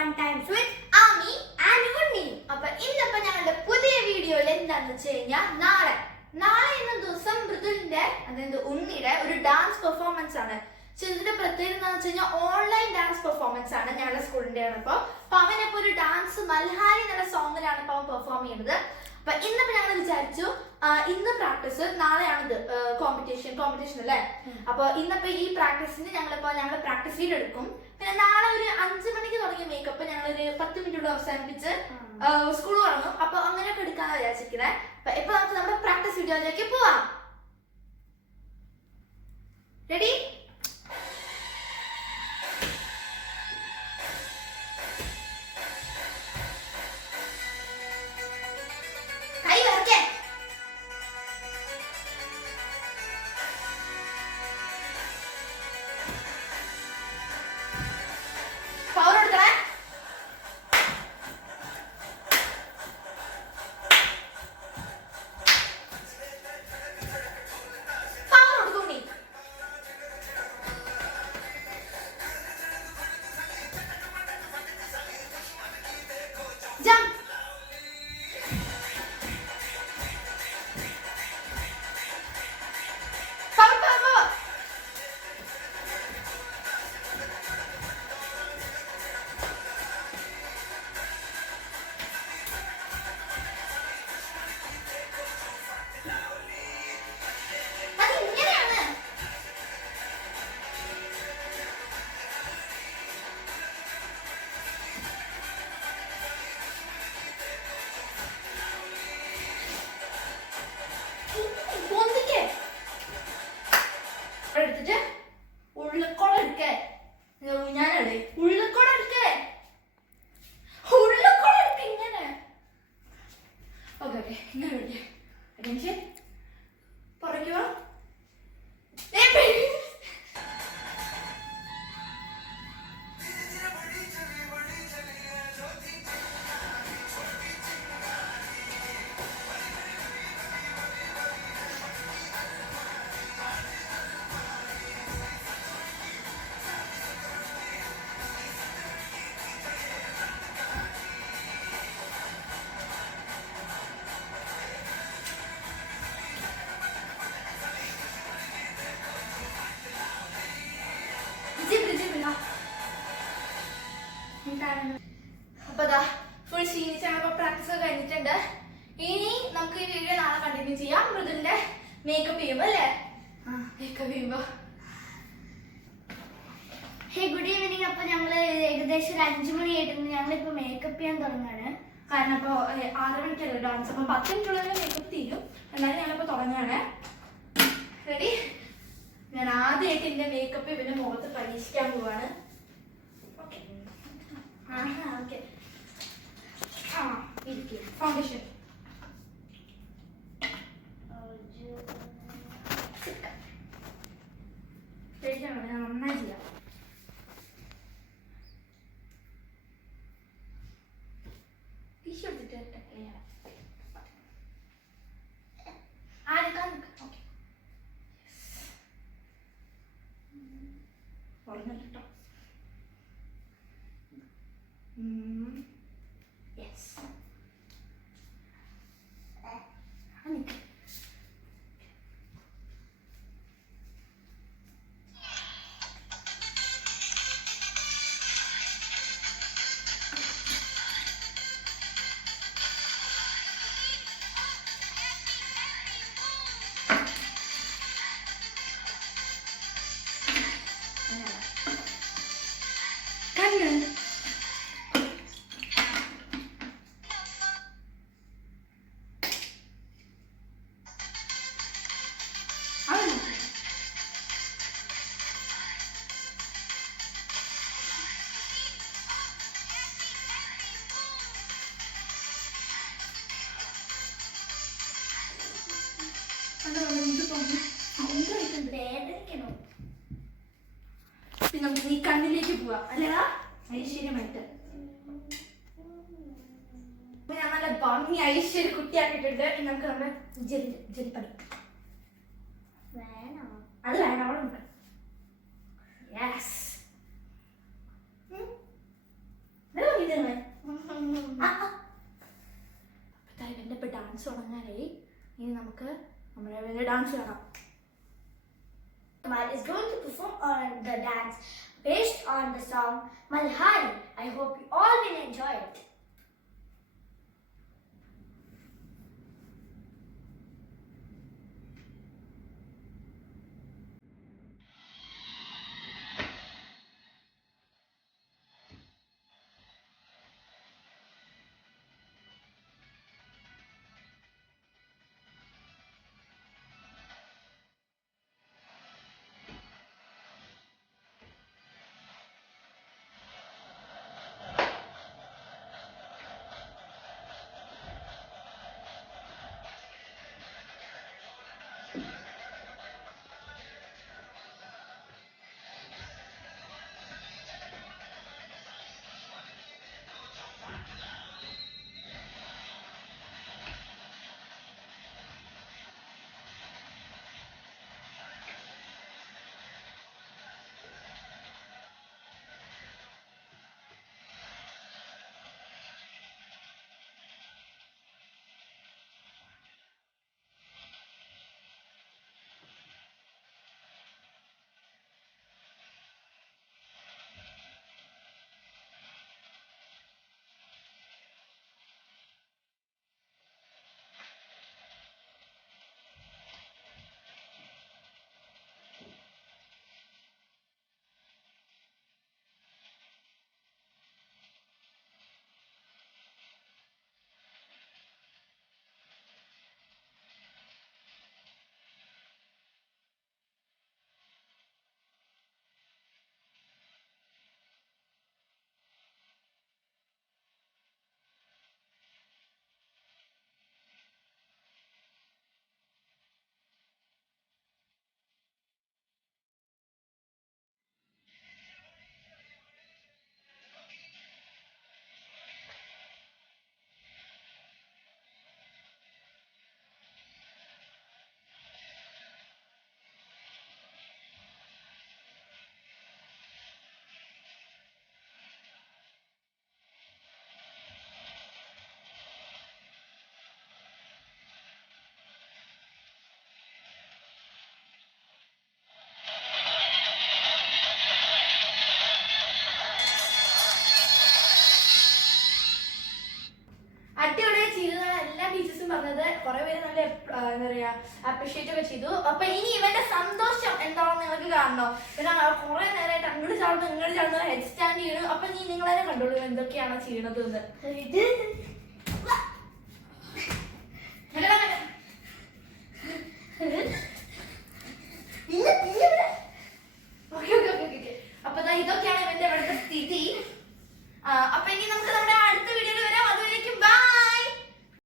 fun times with Aami and Unni അപ്പൊ ഇന്നിപ്പോ ഞങ്ങളുടെ പുതിയ വീഡിയോയിൽ എന്താന്ന് വെച്ച് കഴിഞ്ഞാൽ നാളെ നാളെ എന്ന ദിവസം മൃദുലിന്റെ അതായത് ഉണ്ണിയുടെ ഒരു ഡാൻസ് പെർഫോമൻസ് ആണ്. ചിലതിന്റെ പ്രത്യേകത എന്താണെന്ന് വെച്ച് കഴിഞ്ഞാൽ ഓൺലൈൻ ഡാൻസ് പെർഫോമൻസ് ആണ് ഞങ്ങളുടെ സ്കൂളിന്റെ ആണ് അപ്പൊ അപ്പൊ അവനിപ്പോ ഒരു ഡാൻസ് മൽഹാരി എന്നുള്ള സോങ്ങിലാണ് ഇപ്പൊ അവൻ പെർഫോം ചെയ്യുന്നത്. അപ്പൊ ഇന്നിപ്പോ ഞങ്ങൾ വിചാരിച്ചു ഇന്ന് പ്രാക്ടീസ് നാളെയാണ് ഇത് കോമ്പറ്റീഷൻ കോമ്പറ്റീഷൻ അല്ലേ? അപ്പൊ ഇന്നിപ്പോ ഈ പ്രാക്ടീസിന് ഞങ്ങളിപ്പോ ഞങ്ങൾ പ്രാക്ടീസ് ചെയ്ത് എടുക്കും. പിന്നെ നാളെ ഒരു അഞ്ചു മണിക്ക് തുടങ്ങിയ മേക്കപ്പ് ഞങ്ങൾ ഒരു പത്ത് മിനിറ്റ് അവസാനിപ്പിച്ച് സ്കൂൾ തുടങ്ങും. അപ്പൊ അങ്ങനെയൊക്കെ എടുക്കാന്ന് വിചാരിച്ചിരിക്കുന്നത് അപ്പൊ ഇപ്പൊ നമുക്ക് നമ്മുടെ പ്രാക്ടീസ് വീഡിയോയിലേക്ക് പോവാം. റെഡി പ്രാക്ടീസ് കഴിഞ്ഞിട്ടുണ്ട്. ഇനി നമുക്ക് ഈ വീഡിയോ നാളെ കണ്ടിന്യൂ ചെയ്യാം. മൃദുലിന്റെ മേക്കപ്പ് ചെയ്യുമ്പോ അല്ലേ? ആ മേക്കപ്പ് ചെയ്യുമ്പോ. ഹേ ഗുഡ് ഈവനിങ് അപ്പൊ ഞങ്ങൾ ഏകദേശം ഒരു അഞ്ചു മണി ആയിട്ടുണ്ട്. ഞങ്ങളിപ്പോ മേക്കപ്പ് ചെയ്യാൻ തുടങ്ങാണ്. കാരണം ഇപ്പൊ ആറ് മണിക്കല്ലോ ഡാൻസ് അപ്പൊ പത്ത് മിനിറ്റുള്ളിൽ മേക്കപ്പ് തീരും എന്നാലും ഞങ്ങളിപ്പോ തുടങ്ങാണ്. റെഡി ഞാൻ ആദ്യമായിട്ട് എന്റെ മേക്കപ്പ് ഇവന്റെ മുഖത്ത് പരീക്ഷിക്കാൻ പോവാണ്. ഓക്കെ ആ ഓക്കെ ആ വേദനിക്കണോ. പിന്നെ നമുക്ക് നീ കണ്ണിലേക്ക് പോവാ. അല്ലടാ ഐശ്വര്യമായിട്ട് ഞാൻ നല്ല ഭംഗി ഐശ്വര്യ കുട്ടിയാക്കിയിട്ടുണ്ട് ഇനി നമുക്ക് നമ്മുടെ ജലി ജെറിപ്പടി വേണോ? അത് വേണം അവിടെ ഉണ്ട്. ഡാൻസ് തുടങ്ങാനായി. ഇനി നമുക്ക് നമ്മുടെ ഡാൻസ് കാണാം. Kamal is going to perform on the dance based on the song Malhari. I hope you all will enjoy it. അടിപൊളിയായി ചെയ്തതാണ് എല്ലാ ടീച്ചേഴ്സും പറഞ്ഞത്. കുറെ പേര് നല്ല എന്താ പറയാ അപ്രീഷിയേറ്റ് ഒക്കെ ചെയ്തു. അപ്പൊ ഇനി ഇവന്റെ സന്തോഷം എന്താണെന്ന് നിങ്ങൾക്ക് കാണണോ? പിന്നെ കുറെ നേരമായിട്ട് അങ്ങോട്ട് ചാടുന്നു ഇങ്ങോട്ട് ചാടുന്നു ഹെഡ് സ്റ്റാൻഡ് ചെയ്യണു. അപ്പൊ നീ നിങ്ങളെ കണ്ടോളൂ എന്തൊക്കെയാണോ ചെയ്യണത് എന്ന്